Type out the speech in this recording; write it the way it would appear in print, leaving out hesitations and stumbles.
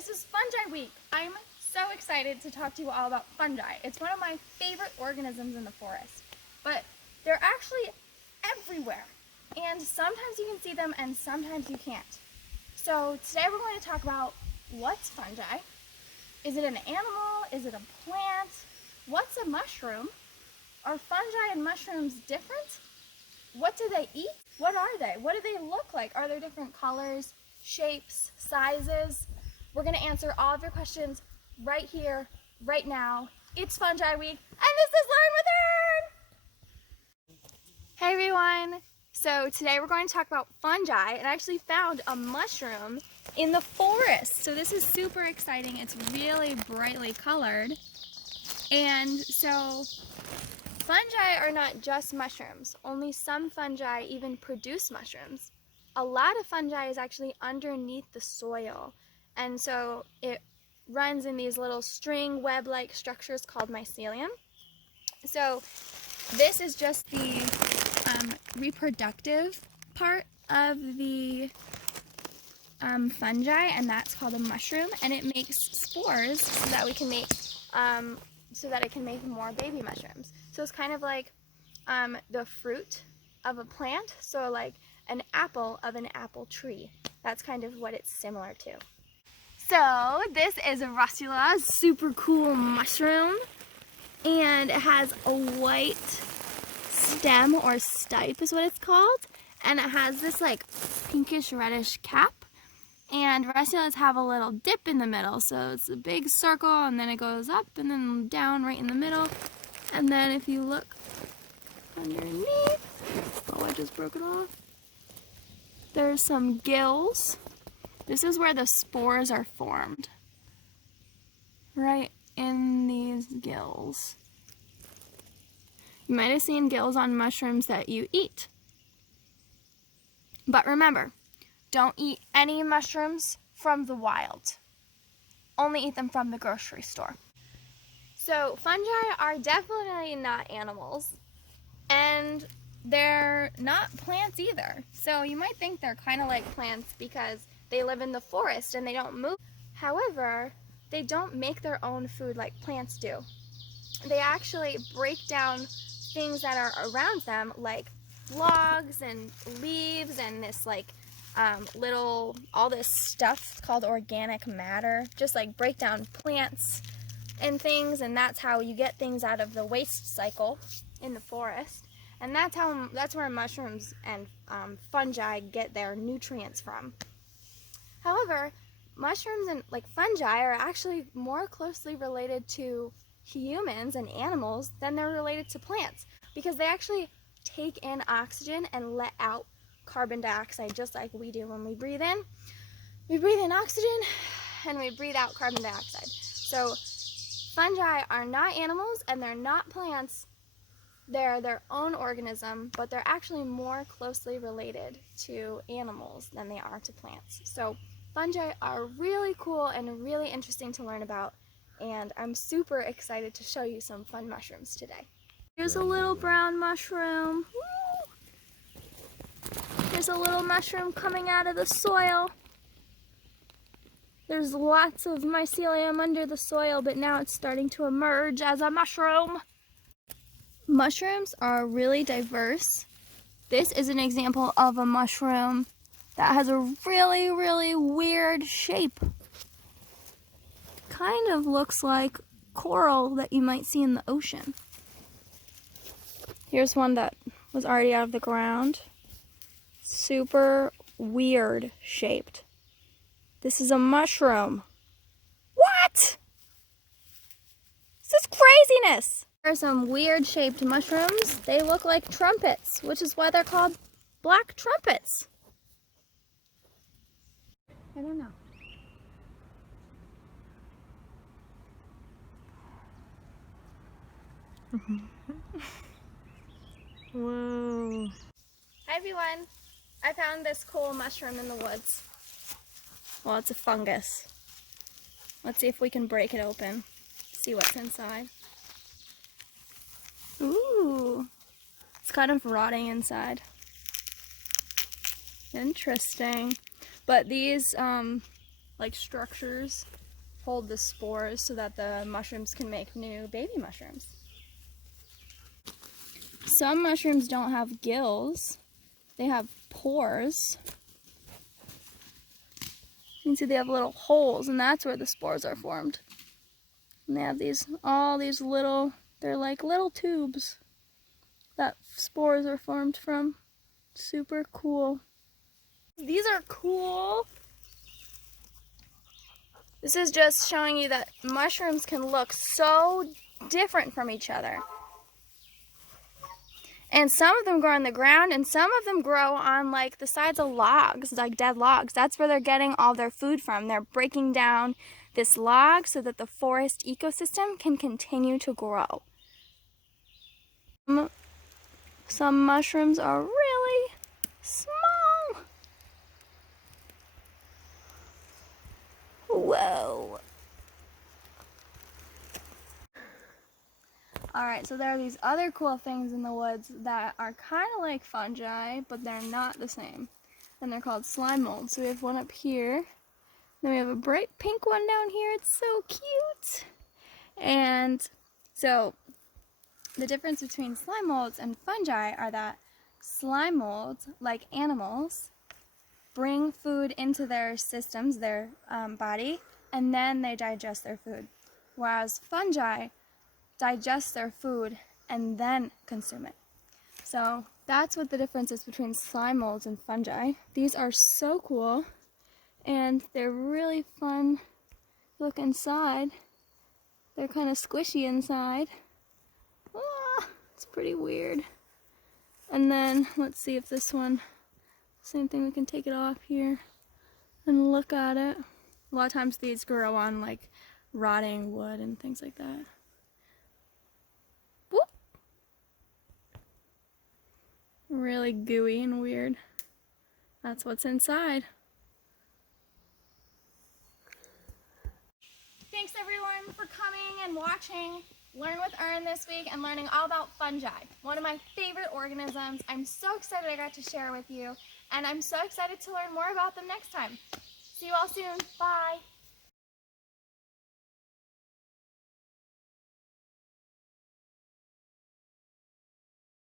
This is Fungi Week. I'm so excited to talk to you all about fungi. It's one of my favorite organisms in the forest, but they're actually everywhere. And sometimes you can see them and sometimes you can't. So today we're going to talk about what's fungi. Is it an animal? Is it a plant? What's a mushroom? Are fungi and mushrooms different? What do they eat? What are they? What do they look like? Are there different colors, shapes, sizes? We're going to answer all of your questions right here, right now. It's Fungi Week, and this is Learn with Earn! Hey everyone! So today we're going to talk about fungi, and I actually found a mushroom in the forest. So this is super exciting. It's really brightly colored. And so fungi are not just mushrooms. Only some fungi even produce mushrooms. A lot of fungi is actually underneath the soil. And so it runs in these little string web-like structures called mycelium. So this is just the reproductive part of the fungi, and that's called a mushroom. And it makes spores so that we can make it can make more baby mushrooms. So it's kind of like the fruit of a plant. So like an apple of an apple tree. That's kind of what it's similar to. So this is a Russula, super cool mushroom, and it has a white stem, or stipe is what it's called, and it has this like pinkish reddish cap, and Russulas have a little dip in the middle, so it's a big circle and then it goes up and then down right in the middle, and then if you look underneath, oh, I just broke it off, there's some gills. This is where the spores are formed, right in these gills. You might have seen gills on mushrooms that you eat. But remember, don't eat any mushrooms from the wild. Only eat them from the grocery store. So fungi are definitely not animals, and they're not plants either. So you might think they're kind of like plants because they live in the forest and they don't move. However, they don't make their own food like plants do. They actually break down things that are around them, like logs and leaves and this like all this stuff called organic matter, just like break down plants and things, and that's how you get things out of the waste cycle in the forest. And that's where mushrooms and fungi get their nutrients from. However, mushrooms and like fungi are actually more closely related to humans and animals than they're related to plants, because they actually take in oxygen and let out carbon dioxide just like we do when we breathe in. We breathe in oxygen and we breathe out carbon dioxide. So fungi are not animals and they're not plants. They're their own organism, but they're actually more closely related to animals than they are to plants. So fungi are really cool and really interesting to learn about, and I'm super excited to show you some fun mushrooms today. Here's a little brown mushroom. Woo! There's a little mushroom coming out of the soil. There's lots of mycelium under the soil, but now it's starting to emerge as a mushroom. Mushrooms are really diverse. This is an example of a mushroom that has a really, really weird shape. Kind of looks like coral that you might see in the ocean. Here's one that was already out of the ground. Super weird shaped. This is a mushroom. What? This is craziness! There are some weird shaped mushrooms. They look like trumpets, which is why they're called black trumpets. I don't know. Whoa. Hi everyone. I found this cool mushroom in the woods. Well, it's a fungus. Let's see if we can break it open. See what's inside. Ooh. It's kind of rotting inside. Interesting. But these like structures hold the spores so that the mushrooms can make new baby mushrooms. Some mushrooms don't have gills, they have pores. You can see they have little holes, and that's where the spores are formed. And they have all these little, they're like little tubes that spores are formed from. Super cool. These are cool. This is just showing you that mushrooms can look so different from each other. And some of them grow on the ground, and some of them grow on like the sides of logs, like dead logs. That's where they're getting all their food from. They're breaking down this log so that the forest ecosystem can continue to grow. Some mushrooms are really small. Whoa. Alright, so there are these other cool things in the woods that are kind of like fungi, but they're not the same. And they're called slime molds. So we have one up here. Then we have a bright pink one down here. It's so cute. And so the difference between slime molds and fungi are that slime molds, like animals, bring food into their systems, their body, and then they digest their food. Whereas fungi digest their food and then consume it. So that's what the difference is between slime molds and fungi. These are so cool, and they're really fun to look inside. They're kind of squishy inside. Ah, it's pretty weird. And then let's see if this one, same thing, we can take it off here and look at it. A lot of times these grow on like rotting wood and things like that. Whoop. Really gooey and weird. That's what's inside. Thanks everyone for coming and watching Learn with Earn this week and learning all about fungi, one of my favorite organisms. I'm so excited I got to share with you, and I'm so excited to learn more about them next time. See you all soon. Bye.